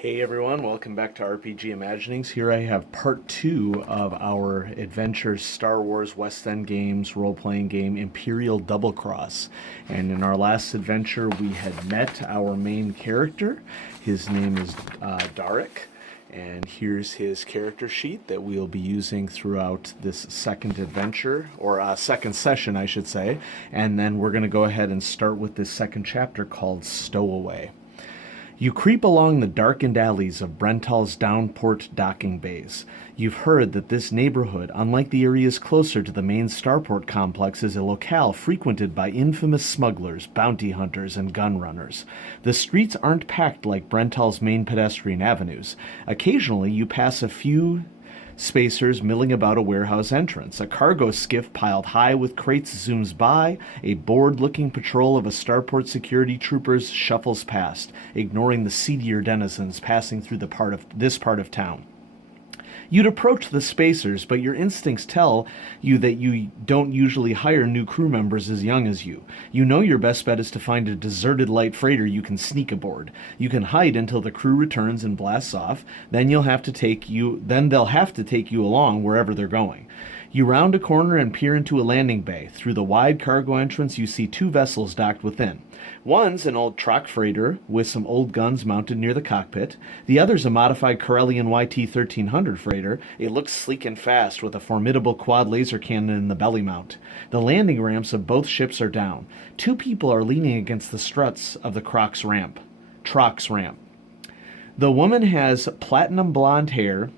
Hey everyone, welcome back to RPG Imaginings. Here I have part 2 of our adventure Star Wars West End Games role-playing game Imperial Double Cross. And in our last adventure we had met our main character. His name is Darek. And here's his character sheet that we'll be using throughout this second adventure, or second session I should say. And then we're going to go ahead and start with this second chapter called Stowaway. You creep along the darkened alleys of Brental's downport docking bays. You've heard that this neighborhood, unlike the areas closer to the main starport complex, is a locale frequented by infamous smugglers, bounty hunters, and gun runners. The streets aren't packed like Brental's main pedestrian avenues. Occasionally, you pass a few spacers milling about a warehouse entrance. A cargo skiff piled high with crates zooms by. A bored-looking patrol of a starport security troopers shuffles past, ignoring the seedier denizens passing through this part of town. You'd approach the spacers, but your instincts tell you that you don't usually hire new crew members as young as you. You know your best bet is to find a deserted light freighter you can sneak aboard. You can hide until the crew returns and blasts off, then they'll have to take you along wherever they're going. You round a corner and peer into a landing bay. Through the wide cargo entrance, you see two vessels docked within. One's an old truck freighter with some old guns mounted near the cockpit. The other's a modified Corellian YT-1300 freighter. It looks sleek and fast with a formidable quad laser cannon in the belly mount. The landing ramps of both ships are down. Two people are leaning against the struts of the Trox ramp. The woman has platinum blonde hair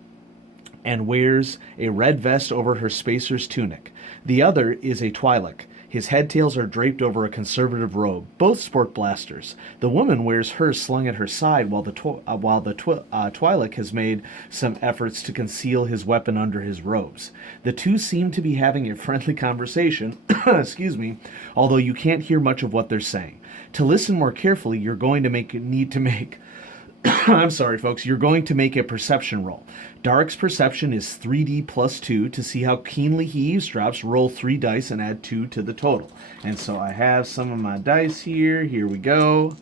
and wears a red vest over her spacer's tunic. The other is a Twi'lek. His headtails are draped over a conservative robe. Both sport blasters. The woman wears hers slung at her side, while the Twi'lek has made some efforts to conceal his weapon under his robes. The two seem to be having a friendly conversation, excuse me, although you can't hear much of what they're saying. To listen more carefully, you're going to need to make I'm sorry, folks. You're going to make a perception roll. Darek's perception is 3D plus 2. To see how keenly he eavesdrops, roll 3 dice and add 2 to the total. And so I have some of my dice here. Here we go.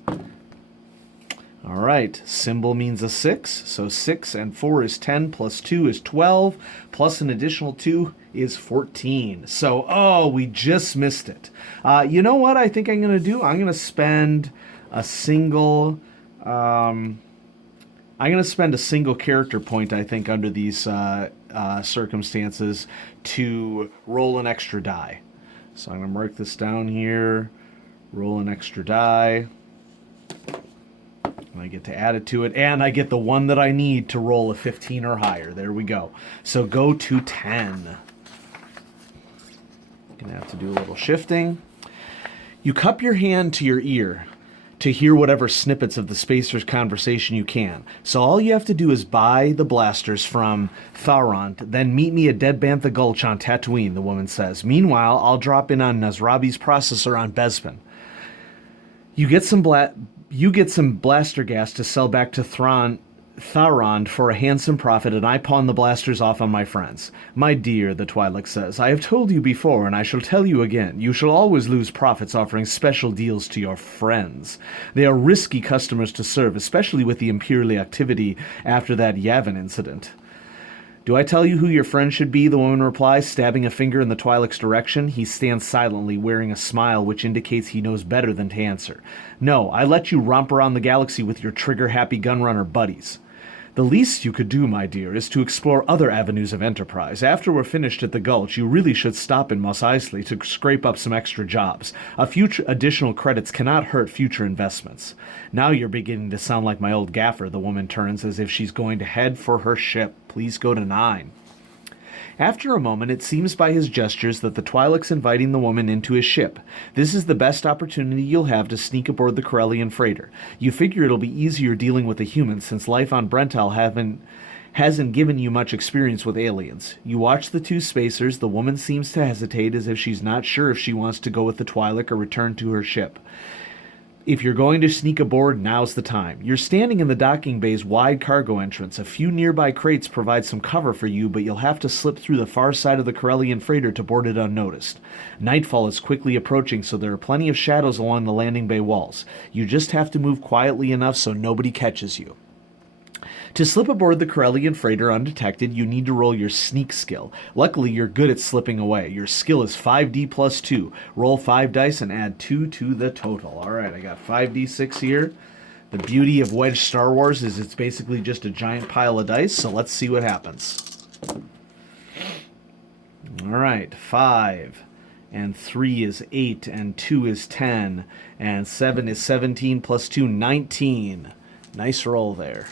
All right. Symbol means a 6. So 6 and 4 is 10, plus 2 is 12, plus an additional 2 is 14. So, we just missed it. You know what I think I'm going to do? I'm going to spend a single... I'm going to spend a single character point, I think, under these circumstances to roll an extra die. So I'm going to mark this down here, roll an extra die, and I get to add it to it, and I get the one that I need to roll a 15 or higher. There we go. So go to 10. Going to have to do a little shifting. You cup your hand to your ear to hear whatever snippets of the spacer's conversation you can. So all you have to do is buy the blasters from Tharont, then meet me at Dead Bantha Gulch on Tatooine, the woman says. Meanwhile, I'll drop in on Nasrabi's processor on Bespin. You get some blaster gas to sell back to Tharond for a handsome profit, and I pawn the blasters off on my friends. My dear, the Twi'lek says, I have told you before, and I shall tell you again, you shall always lose profits offering special deals to your friends. They are risky customers to serve, especially with the Imperial activity after that Yavin incident. Do I tell you who your friend should be? The woman replies, stabbing a finger in the Twi'lek's direction. He stands silently, wearing a smile which indicates he knows better than to answer. No, I let you romp around the galaxy with your trigger-happy gunrunner buddies. The least you could do, my dear, is to explore other avenues of enterprise. After we're finished at the Gulch, you really should stop in Mos Eisley to scrape up some extra jobs. A few additional credits cannot hurt future investments. Now you're beginning to sound like my old gaffer, the woman turns as if she's going to head for her ship. Please go to 9. After a moment, it seems by his gestures that the Twi'lek's inviting the woman into his ship. This is the best opportunity you'll have to sneak aboard the Corellian freighter. You figure it'll be easier dealing with a human since life on Brental hasn't given you much experience with aliens. You watch the two spacers. The woman seems to hesitate as if she's not sure if she wants to go with the Twi'lek or return to her ship. If you're going to sneak aboard, now's the time. You're standing in the docking bay's wide cargo entrance. A few nearby crates provide some cover for you, but you'll have to slip through the far side of the Corellian freighter to board it unnoticed. Nightfall is quickly approaching, so there are plenty of shadows along the landing bay walls. You just have to move quietly enough so nobody catches you. To slip aboard the Corellian freighter undetected, you need to roll your sneak skill. Luckily, you're good at slipping away. Your skill is 5d plus 2. Roll 5 dice and add 2 to the total. All right, I got 5d6 here. The beauty of WEG Star Wars is it's basically just a giant pile of dice, so let's see what happens. All right, 5, and 3 is 8, and 2 is 10, and 7 is 17 plus 2, 19. Nice roll there.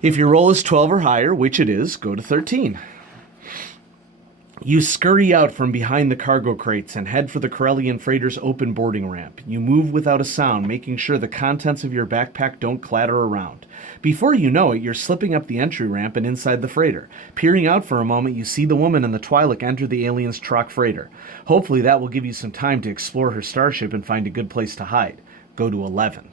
If your roll is 12 or higher, which it is, go to 13. You scurry out from behind the cargo crates and head for the Corellian freighter's open boarding ramp. You move without a sound, making sure the contents of your backpack don't clatter around. Before you know it, you're slipping up the entry ramp and inside the freighter. Peering out for a moment, you see the woman and the Twi'lek enter the alien's truck freighter. Hopefully that will give you some time to explore her starship and find a good place to hide. Go to 11.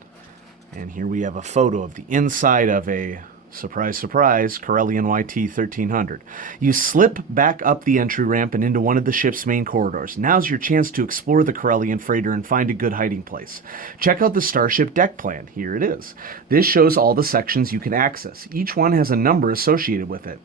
And here we have a photo of the inside of a... surprise, surprise, Corellian YT 1300. You slip back up the entry ramp and into one of the ship's main corridors. Now's your chance to explore the Corellian freighter and find a good hiding place. Check out the starship deck plan. Here it is. This shows all the sections you can access. Each one has a number associated with it.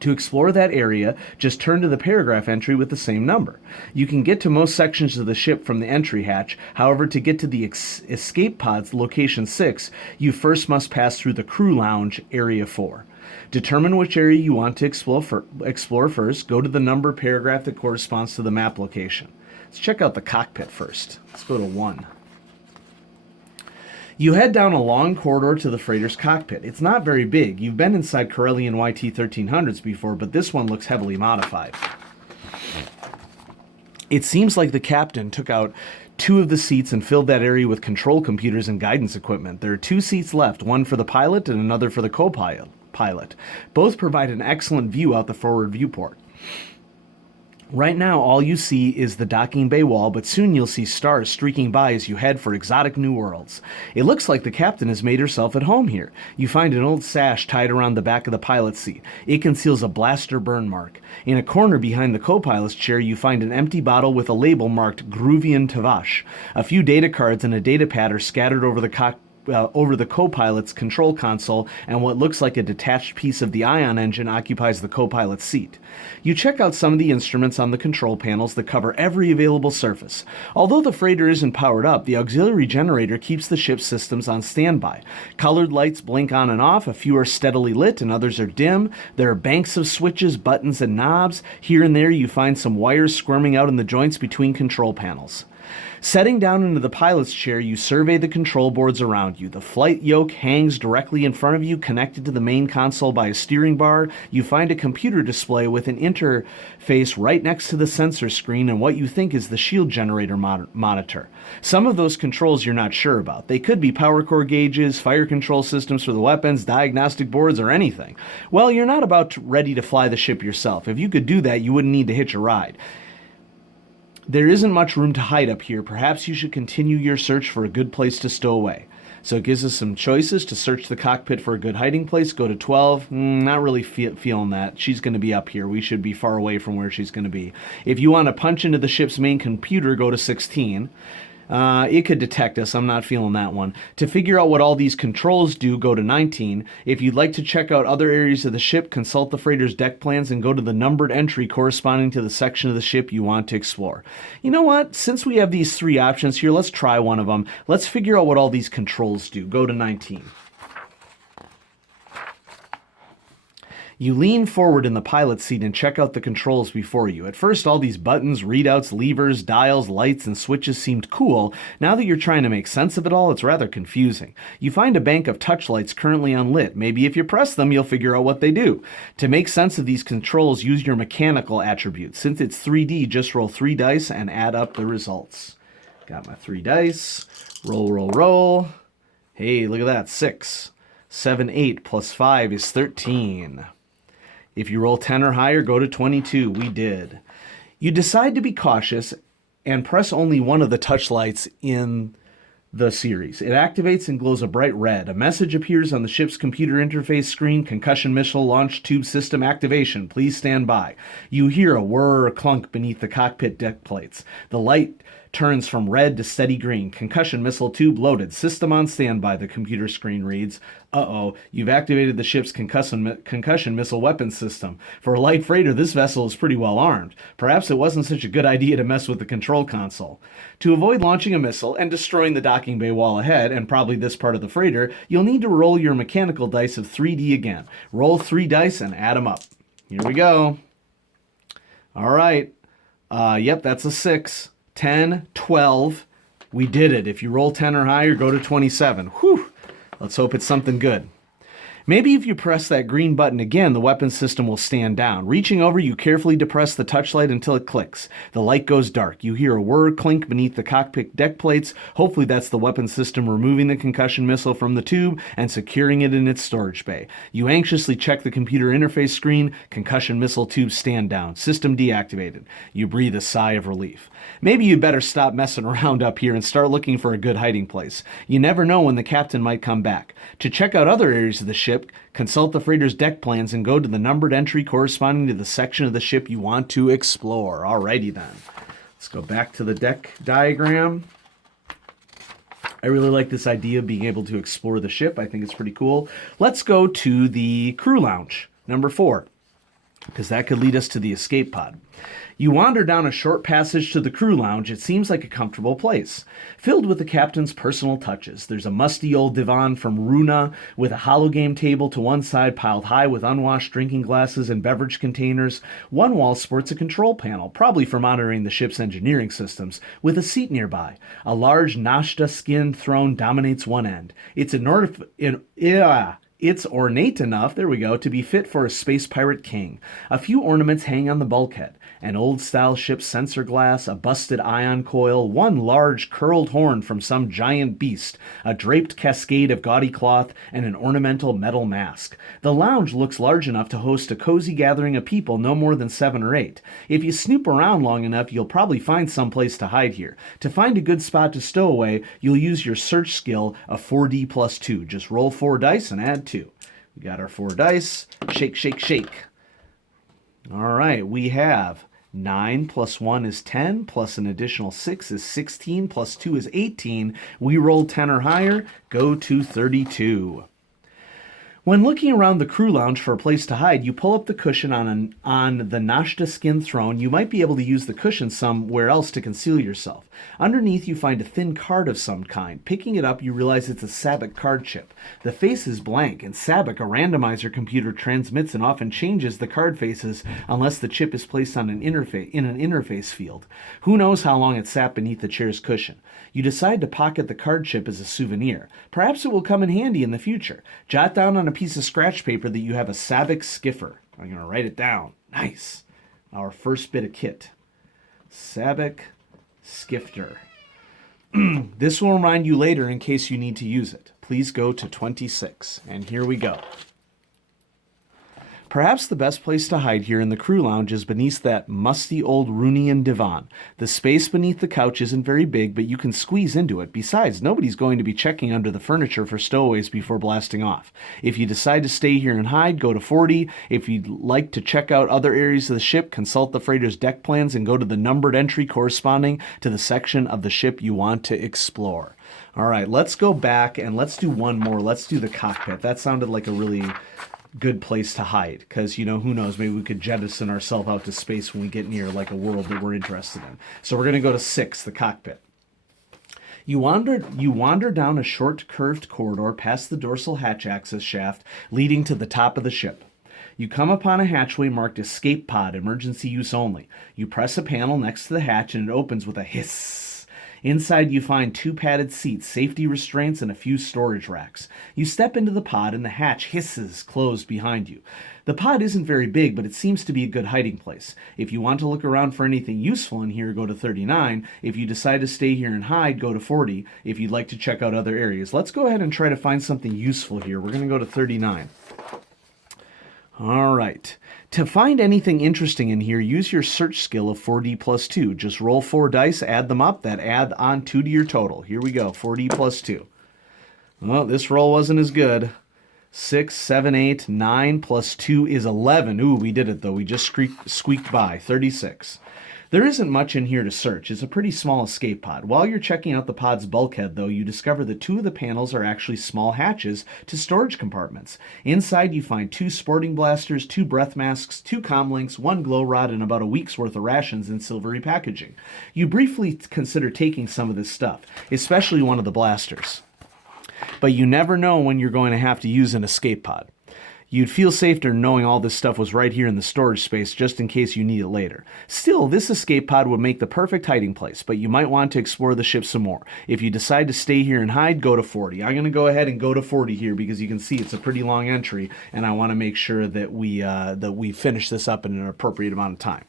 To explore that area, just turn to the paragraph entry with the same number. You can get to most sections of the ship from the entry hatch. However, to get to the escape pod's location 6, you first must pass through the crew lounge, area 4. Determine which area you want to explore first. Go to the number paragraph that corresponds to the map location. Let's check out the cockpit first. Let's go to 1. You head down a long corridor to the freighter's cockpit. It's not very big. You've been inside Corellian YT 1300s before, but this one looks heavily modified. It seems like the captain took out 2 of the seats and filled that area with control computers and guidance equipment. There are 2 seats left, one for the pilot and another for the co-pilot. Both provide an excellent view out the forward viewport. Right now, all you see is the docking bay wall, but soon you'll see stars streaking by as you head for exotic new worlds. It looks like the captain has made herself at home here. You find an old sash tied around the back of the pilot's seat. It conceals a blaster burn mark. In a corner behind the co-pilot's chair, you find an empty bottle with a label marked Gruvian Tavash. A few data cards and a data pad are scattered over the co-pilot's control console, and what looks like a detached piece of the ion engine occupies the co-pilot's seat. You check out some of the instruments on the control panels that cover every available surface. Although the freighter isn't powered up, the auxiliary generator keeps the ship's systems on standby. Colored lights blink on and off, a few are steadily lit and others are dim. There are banks of switches, buttons, and knobs. Here and there you find some wires squirming out in the joints between control panels. Setting down into the pilot's chair, you survey the control boards around you. The flight yoke hangs directly in front of you, connected to the main console by a steering bar. You find a computer display with an interface right next to the sensor screen and what you think is the shield generator monitor. Some of those controls you're not sure about. They could be power core gauges, fire control systems for the weapons, diagnostic boards, or anything. Well, you're not ready to fly the ship yourself. If you could do that, you wouldn't need to hitch a ride. There isn't much room to hide up here. Perhaps you should continue your search for a good place to stow away. So it gives us some choices to search the cockpit for a good hiding place. Go to 12. Not really feeling that. She's going to be up here. We should be far away from where she's going to be. If you want to punch into the ship's main computer, go to 16. It could detect us. I'm not feeling that one. To figure out what all these controls do, go to 19. If you'd like to check out other areas of the ship, consult the freighter's deck plans and go to the numbered entry corresponding to the section of the ship you want to explore. You know what? Since we have these 3 options here, let's try one of them. Let's figure out what all these controls do. Go to 19. You lean forward in the pilot's seat and check out the controls before you. At first, all these buttons, readouts, levers, dials, lights, and switches seemed cool. Now that you're trying to make sense of it all, it's rather confusing. You find a bank of touch lights currently unlit. Maybe if you press them, you'll figure out what they do. To make sense of these controls, use your mechanical attributes. Since it's 3D, just roll 3 dice and add up the results. Got my 3 dice. Roll, roll, roll. Hey, look at that. 6. 7, 8 plus 5 is 13. If you roll 10 or higher, go to 22. We did. You decide to be cautious and press only one of the touch lights in the series. It activates and glows a bright red. A message appears on the ship's computer interface screen. Concussion missile launch tube system activation. Please stand by. You hear a whir or clunk beneath the cockpit deck plates. The light turns from red to steady green. Concussion missile tube loaded. System on standby, the computer screen reads. Uh-oh, you've activated the ship's concussion missile weapons system. For a light freighter, this vessel is pretty well armed. Perhaps it wasn't such a good idea to mess with the control console. To avoid launching a missile and destroying the docking bay wall ahead, and probably this part of the freighter, you'll need to roll your mechanical dice of 3D again. Roll 3 dice and add them up. Here we go. All right. Yep, that's a 6. 10, 12. We did it. If you roll 10 or higher, go to 27. Whew. Let's hope it's something good. Maybe if you press that green button again, the weapon system will stand down. Reaching over, you carefully depress the touchlight until it clicks. The light goes dark. You hear a whir clink beneath the cockpit deck plates. Hopefully that's the weapon system removing the concussion missile from the tube and securing it in its storage bay. You anxiously check the computer interface screen. Concussion missile tube stand down. System deactivated. You breathe a sigh of relief. Maybe you better stop messing around up here and start looking for a good hiding place. You never know when the captain might come back. To check out other areas of the ship, consult the freighter's deck plans and go to the numbered entry corresponding to the section of the ship you want to explore. Alrighty then. Let's go back to the deck diagram. I really like this idea of being able to explore the ship. I think it's pretty cool. Let's go to the crew lounge, number 4, because that could lead us to the escape pod. You wander down a short passage to the crew lounge. It seems like a comfortable place, filled with the captain's personal touches. There's a musty old divan from Runa with a hologame table to one side piled high with unwashed drinking glasses and beverage containers. One wall sports a control panel, probably for monitoring the ship's engineering systems, with a seat nearby. A large Nashta skin throne dominates one end. It's ornate enough, there we go, to be fit for a space pirate king. A few ornaments hang on the bulkhead. An old-style ship's sensor glass, a busted ion coil, one large curled horn from some giant beast, a draped cascade of gaudy cloth, and an ornamental metal mask. The lounge looks large enough to host a cozy gathering of people no more than 7 or 8. If you snoop around long enough, you'll probably find some place to hide here. To find a good spot to stow away, you'll use your search skill of 4D plus 2. Just roll 4 dice and add 2. We got our 4 dice. Shake, shake, shake. All right, we have 9 plus 1 is 10, plus an additional 6 is 16, plus 2 is 18. We roll 10 or higher, go to 32. When looking around the crew lounge for a place to hide, you pull up the cushion on the Nashta skin throne. You might be able to use the cushion somewhere else to conceal yourself. Underneath, you find a thin card of some kind. Picking it up, you realize it's a Sabic card chip. The face is blank. In Sabic, a randomizer computer transmits and often changes the card faces unless the chip is placed on an interface field. Who knows how long it sat beneath the chair's cushion? You decide to pocket the card chip as a souvenir. Perhaps it will come in handy in the future. Jot down on a piece of scratch paper that you have a Sabic skiffer. I'm going to write it down. Nice. Our first bit of kit. Sabic skifter. This will remind you later in case you need to use it. Please go to 26. And here we go. Perhaps the best place to hide here in the crew lounge is beneath that musty old Runian divan. The space beneath the couch isn't very big, but you can squeeze into it. Besides, nobody's going to be checking under the furniture for stowaways before blasting off. If you decide to stay here and hide, go to 40. If you'd like to check out other areas of the ship, consult the freighter's deck plans and go to the numbered entry corresponding to the section of the ship you want to explore. All right, let's go back and let's do one more. Let's do the cockpit. That sounded like a really good place to hide, because, you know, who knows, maybe we could jettison ourselves out to space when we get near like a world that we're interested in. So we're going to go to 6, the cockpit. You wander down a short curved corridor past the dorsal hatch access shaft leading to the top of the ship. You come upon a hatchway marked Escape Pod, emergency use only. You press a panel next to the hatch and it opens with a hiss. Inside you find 2 padded seats, safety restraints, and a few storage racks. You step into the pod and the hatch hisses closed behind you. The pod isn't very big, but it seems to be a good hiding place. If you want to look around for anything useful in here, go to 39. If you decide to stay here and hide, go to 40. If you'd like to check out other areas. Let's go ahead and try to find something useful here. We're going to go to 39. All right. To find anything interesting in here, use your search skill of 4D plus 2. Just roll 4 dice, add them up. That add on 2 to your total. Here we go, 4D plus 2. Well, this roll wasn't as good. 6, 7, 8, 9 plus 2 is 11. Ooh, we did it, though. We just squeaked by. 36. There isn't much in here to search. It's a pretty small escape pod. While you're checking out the pod's bulkhead, though, you discover that 2 of the panels are actually small hatches to storage compartments. Inside, you find 2 sporting blasters, 2 breath masks, 2 comlinks, 1 glow rod, and about a week's worth of rations in silvery packaging. You briefly consider taking some of this stuff, especially one of the blasters. But you never know when you're going to have to use an escape pod. You'd feel safer knowing all this stuff was right here in the storage space just in case you need it later. Still, this escape pod would make the perfect hiding place, but you might want to explore the ship some more. If you decide to stay here and hide, go to 40. I'm going to go ahead and go to 40 here because you can see it's a pretty long entry, and I want to make sure that we finish this up in an appropriate amount of time.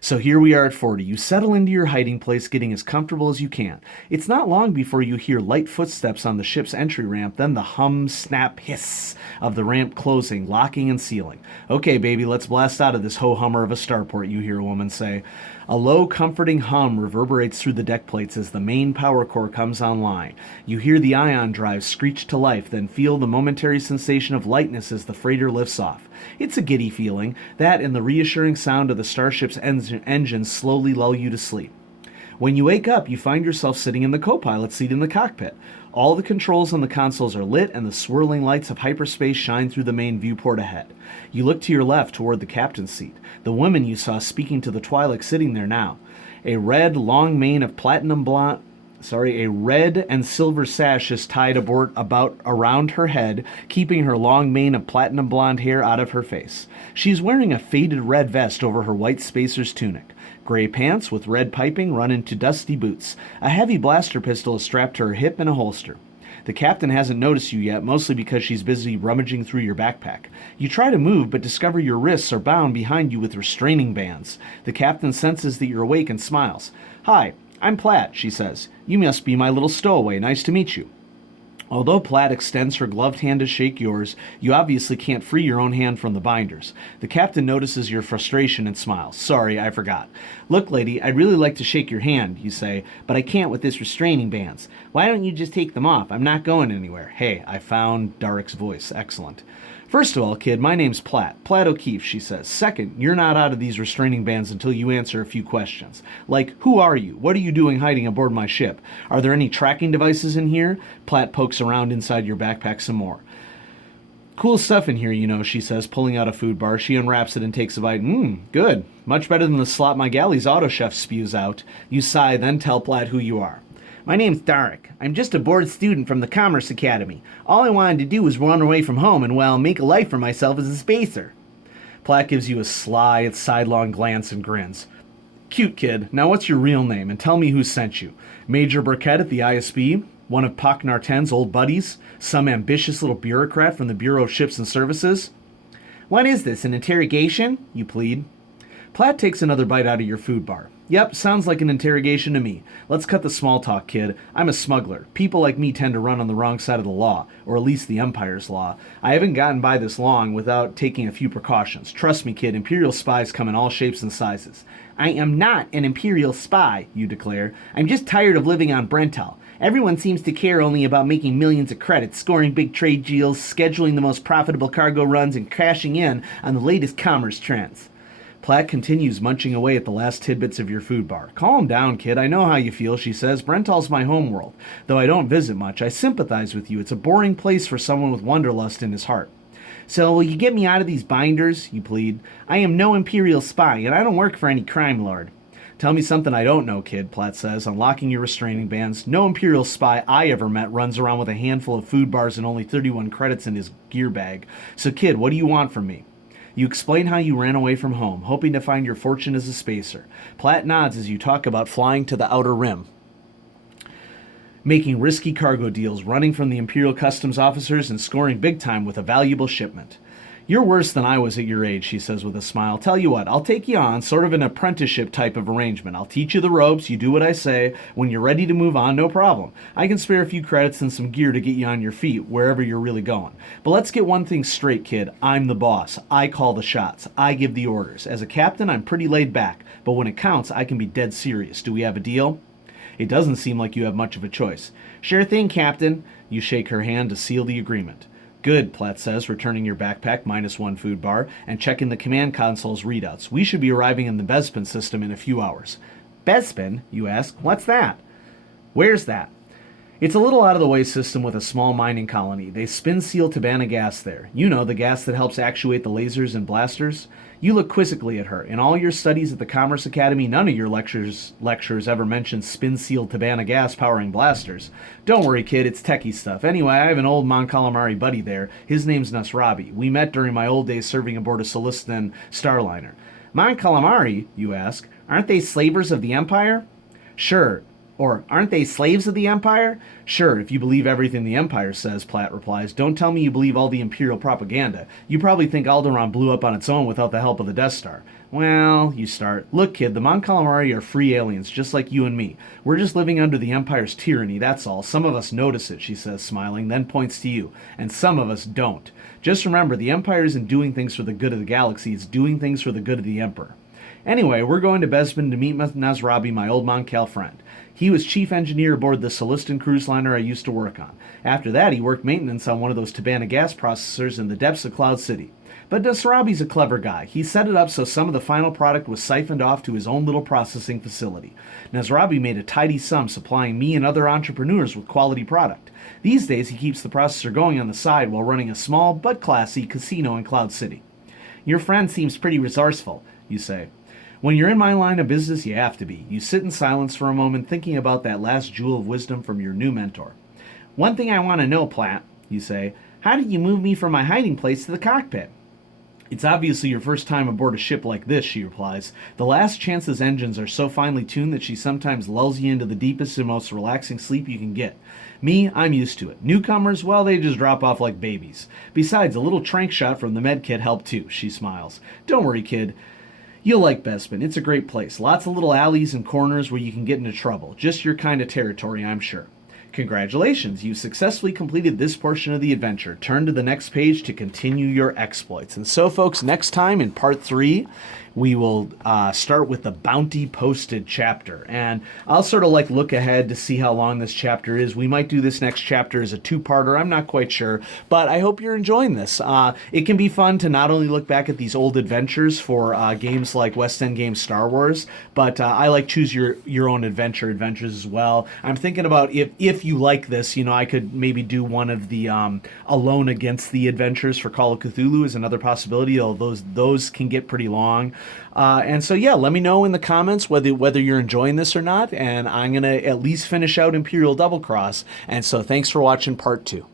So here we are at 40. You settle into your hiding place, getting as comfortable as you can. It's not long before you hear light footsteps on the ship's entry ramp, then the hum, snap, hiss of the ramp closing, locking, and sealing. Okay, baby, let's blast out of this ho-hummer of a starport, you hear a woman say. A low, comforting hum reverberates through the deck plates as the main power core comes online. You hear the ion drive screech to life, then feel the momentary sensation of lightness as the freighter lifts off. It's a giddy feeling, that and the reassuring sound of the starship's engines slowly lull you to sleep. When you wake up, you find yourself sitting in the co-pilot seat in the cockpit. All the controls on the consoles are lit, and the swirling lights of hyperspace shine through the main viewport ahead. You look to your left toward the captain's seat. The woman you saw speaking to the Twi'lek sitting there now. A red, long mane of a red and silver sash is tied about around her head, keeping her long mane of platinum blonde hair out of her face. She's wearing a faded red vest over her white spacer's tunic. Gray pants with red piping run into dusty boots. A heavy blaster pistol is strapped to her hip in a holster. The captain hasn't noticed you yet, mostly because she's busy rummaging through your backpack. You try to move, but discover your wrists are bound behind you with restraining bands. The captain senses that you're awake and smiles. "Hi, I'm Platt," she says. "You must be my little stowaway. Nice to meet you." Although Platt extends her gloved hand to shake yours, you obviously can't free your own hand from the binders. The captain notices your frustration and smiles. "Sorry, I forgot." "Look, lady, I'd really like to shake your hand," you say, "but I can't with this restraining bands. Why don't you just take them off? I'm not going anywhere." "Hey, I found Darek's voice. Excellent." "First of all, kid, my name's Platt O'Keefe," she says. "Second, you're not out of these restraining bands until you answer a few questions. Like, who are you? What are you doing hiding aboard my ship? Are there any tracking devices in here?" Platt pokes around inside your backpack some more. "Cool stuff in here, you know," she says, pulling out a food bar. She unwraps it and takes a bite. Good. Much better than the slop my galley's auto chef spews out." You sigh, then tell Platt who you are. "My name's Darek. I'm just a bored student from the Commerce Academy. All I wanted to do was run away from home and, well, make a life for myself as a spacer." Platt gives you a sly, sidelong glance and grins. "Cute, kid. Now what's your real name, and tell me who sent you? Major Burkett at the ISB? One of Pak Narten's old buddies? Some ambitious little bureaucrat from the Bureau of Ships and Services?" "What is this, an interrogation?" you plead. Platt takes another bite out of your food bar. "Yep, sounds like an interrogation to me. Let's cut the small talk, kid. I'm a smuggler. People like me tend to run on the wrong side of the law, or at least the Empire's law. I haven't gotten by this long without taking a few precautions. Trust me, kid, Imperial spies come in all shapes and sizes." "I am not an Imperial spy," you declare. "I'm just tired of living on Brental. Everyone seems to care only about making millions of credits, scoring big trade deals, scheduling the most profitable cargo runs, and crashing in on the latest commerce trends." Platt continues munching away at the last tidbits of your food bar. "Calm down, kid. I know how you feel," she says. "Brental's my homeworld. Though I don't visit much, I sympathize with you. It's a boring place for someone with wanderlust in his heart." "So will you get me out of these binders?" you plead. "I am no Imperial spy, and I don't work for any crime lord." "Tell me something I don't know, kid," Platt says, unlocking your restraining bands. "No Imperial spy I ever met runs around with a handful of food bars and only 31 credits in his gear bag. So, kid, what do you want from me?" You explain how you ran away from home, hoping to find your fortune as a spacer. Platt nods as you talk about flying to the Outer Rim, making risky cargo deals, running from the Imperial customs officers, and scoring big time with a valuable shipment. "You're worse than I was at your age," she says with a smile. "Tell you what, I'll take you on, sort of an apprenticeship type of arrangement. I'll teach you the ropes, you do what I say. When you're ready to move on, no problem. I can spare a few credits and some gear to get you on your feet, wherever you're really going. But let's get one thing straight, kid. I'm the boss. I call the shots. I give the orders. As a captain, I'm pretty laid back, but when it counts, I can be dead serious. Do we have a deal?" It doesn't seem like you have much of a choice. "Sure thing, Captain." You shake her hand to seal the agreement. Good, Platt says, returning your backpack -1 food bar and checking the command console's readouts. We should be arriving in the Bespin system in a few hours. Bespin, you ask? What's that? Where's that? It's a little out-of-the-way system with a small mining colony. They spin-seal Tabana gas there. You know, the gas that helps actuate the lasers and blasters. You look quizzically at her. In all your studies at the Commerce Academy, none of your lectures ever mentioned spin-sealed Tabana gas powering blasters. Don't worry, kid, it's techie stuff. Anyway, I have an old Mon Calamari buddy there. His name's Nasrabi. We met during my old days serving aboard a Solistan Starliner. Mon Calamari, you ask? Aren't they slavers of the Empire? Sure. Or, aren't they slaves of the Empire? Sure, if you believe everything the Empire says, Platt replies. Don't tell me you believe all the Imperial propaganda. You probably think Alderaan blew up on its own without the help of the Death Star. Well, you start. Look, kid, the Mon Calamari are free aliens, just like you and me. We're just living under the Empire's tyranny, that's all. Some of us notice it, she says, smiling, then points to you. And some of us don't. Just remember, the Empire isn't doing things for the good of the galaxy, it's doing things for the good of the Emperor. Anyway, we're going to Bespin to meet Nasrabi, my old Mon Cal friend. He was chief engineer aboard the Solistan cruise liner I used to work on. After that, he worked maintenance on one of those Tabana gas processors in the depths of Cloud City. But Nasrabi's a clever guy. He set it up so some of the final product was siphoned off to his own little processing facility. Nasrabi made a tidy sum supplying me and other entrepreneurs with quality product. These days, he keeps the processor going on the side while running a small but classy casino in Cloud City. Your friend seems pretty resourceful, you say. When you're in my line of business, you have to be. You sit in silence for a moment, thinking about that last jewel of wisdom from your new mentor. One thing I want to know, Platt, you say, how did you move me from my hiding place to the cockpit? It's obviously your first time aboard a ship like this, she replies. The Last Chance's engines are so finely tuned that she sometimes lulls you into the deepest and most relaxing sleep you can get. Me, I'm used to it. Newcomers, well, they just drop off like babies. Besides, a little trank shot from the med kit helped too, she smiles. Don't worry, kid. You'll like Bespin. It's a great place. Lots of little alleys and corners where you can get into trouble. Just your kind of territory, I'm sure. Congratulations, you successfully completed this portion of the adventure. Turn to the next page to continue your exploits. And so, folks, next time in part 3, we will start with the bounty posted chapter. And I'll sort of like look ahead to see how long this chapter is. We might do this next chapter as a 2-parter. I'm not quite sure. But I hope you're enjoying this. It can be fun to not only look back at these old adventures for games like West End Games Star Wars, but I like choose your own adventures as well. I'm thinking about if you like this, you know, I could maybe do one of the Alone Against the adventures for Call of Cthulhu is another possibility, although those can get pretty long. And so, yeah, let me know in the comments whether you're enjoying this or not, and I'm going to at least finish out Imperial Double Cross. And so thanks for watching part 2.